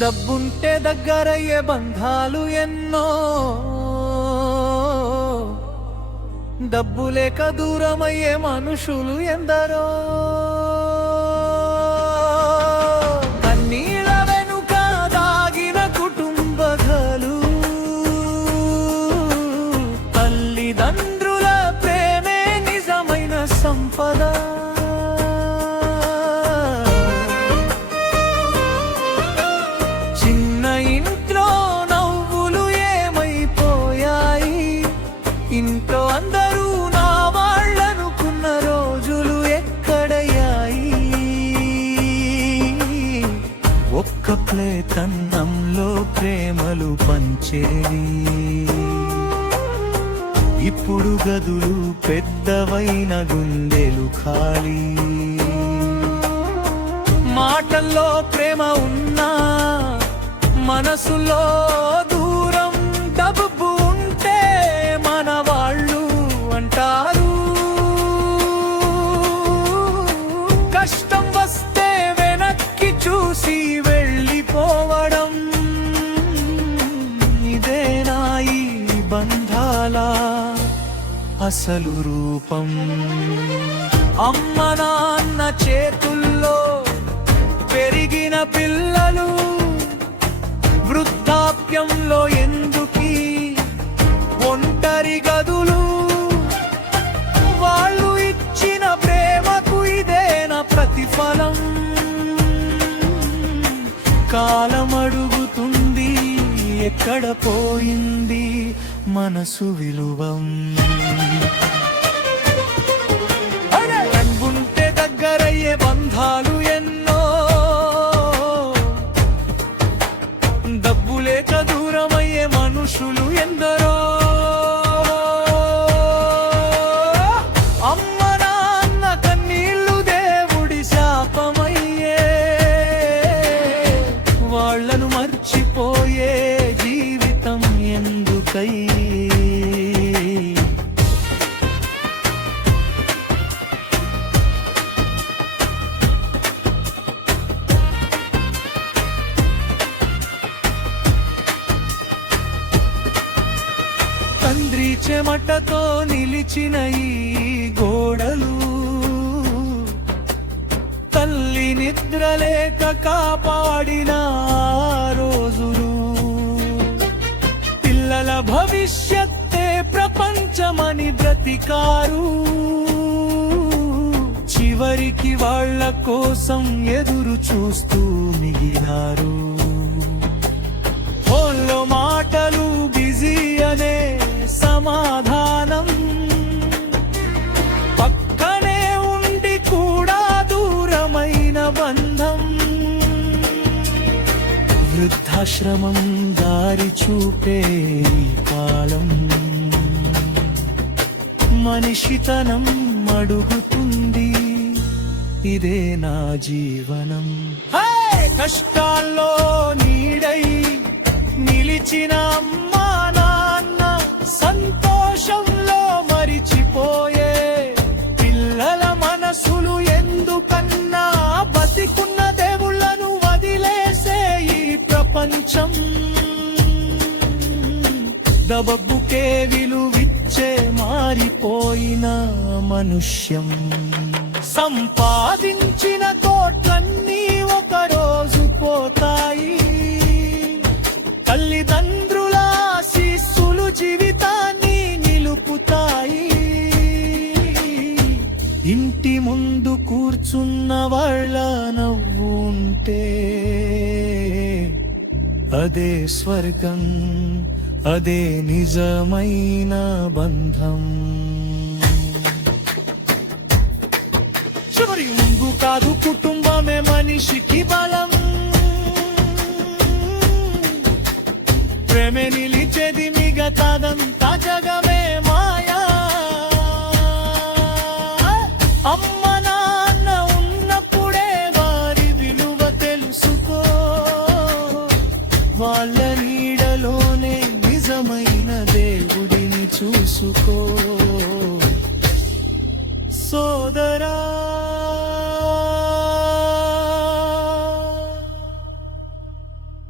డబ్బుంటే దగ్గరయ్యే బంధాలు ఎన్నో, డబ్బు లేక దూరమయ్యే మనుషులు ఎందరో. కన్నీళ్ళ వెనుక దాగిన కుటుంబ కథలు, తల్లిదండ్రుల ప్రేమే నిజమైన సంపద. చిన్న ఇంట్లో నవ్వులు ఏమైపోయాయి, ఇంట్లో అందరూ నా వాళ్ళనుకున్న రోజులు ఎక్కడయ్యాయి. ఒక్క ప్లేతన్నంలో ప్రేమలు పంచేవి, ఇప్పుడు గదులు పెద్దవైన గుండెలు ఖాళీ. మాటల్లో ప్రేమ ఉన్నా మనసులో దూరం, డబ్బు ఉంటే మన వాళ్ళు అంటారు. కష్టం వస్తే వెనక్కి చూసి వెళ్ళిపోవడం, ఇదేనా ఈ బంధాల అసలు రూపం? అమ్మ నాన్న చేతుల్లో పెరిగిన పిల్లలు వృద్ధాప్యంలో ఎందుకీ ఒంటరి గదులు? వాళ్ళు ఇచ్చిన ప్రేమకు ఇదేనా ప్రతిఫలం? కాలం అడుగుతుంది, ఎక్కడ పోయింది మనసు విలువం? డబ్బుంటే దగ్గరయ్యే బంధాలు ఎన్నో, డబ్బు లేక దూరమయ్యే మనుషులు ఎందరో. అమ్మ నాన్న కన్నీళ్లు దేవుడి శాపమయ్యే, వాళ్ళను మర్చిపోయే జీవితం ఎందుకై? తండ్రి చెమటతో నిలిచిన ఈ గోడలు, తల్లి నిద్రలేక కాపాడిన రోజులు, పిల్లల భవిష్యత్తే ప్రపంచమని బ్రతికారు. చివరికి వాళ్ళ కోసం ఎదురు చూస్తూ మిగిలారు. ఫోన్లో మాటలు, బిజీ అనే సమాధానం, పక్కనే ఉండి కూడా దూరమైన బంధం. వృద్ధాశ్రమం దారి చూపే కాలం, మనిషితనం అడుగుతుంది, ఇదే నా జీవనం? కష్టాల్లో నీడై నిలిచిన అమ్మా నాన్న, సంతోషంలో మరిచిపోయే పిల్లల మనసులు ఎందుకన్నా? బతికున్న దేవుళ్ళను వదిలేసే ఈ ప్రపంచం, డబ్బుకే విలువిచ్చే మారిపోయిన మనుష్యం. సంపాదించిన కోట్లన్నీ ఒకరోజు పోతాయి, తల్లిదండ్రుల ఆశీస్సులు జీవితాన్ని నిలుపుతాయి. ఇంటి ముందు కూర్చున్న వాళ్ళ నవ్వు ఉంటే అదే స్వర్గం, అదే నిజమైన బంధం. చివరి ముందు కాదు కుటుంబమే మనిషికి బలం, ప్రేమే నిలిచేది, మిగతాదంతా జగమే మాయా. అమ్మ నాన్న ఉన్నప్పుడే వారి విలువ తెలుసుకో, వాళ్ళ నీడలోనే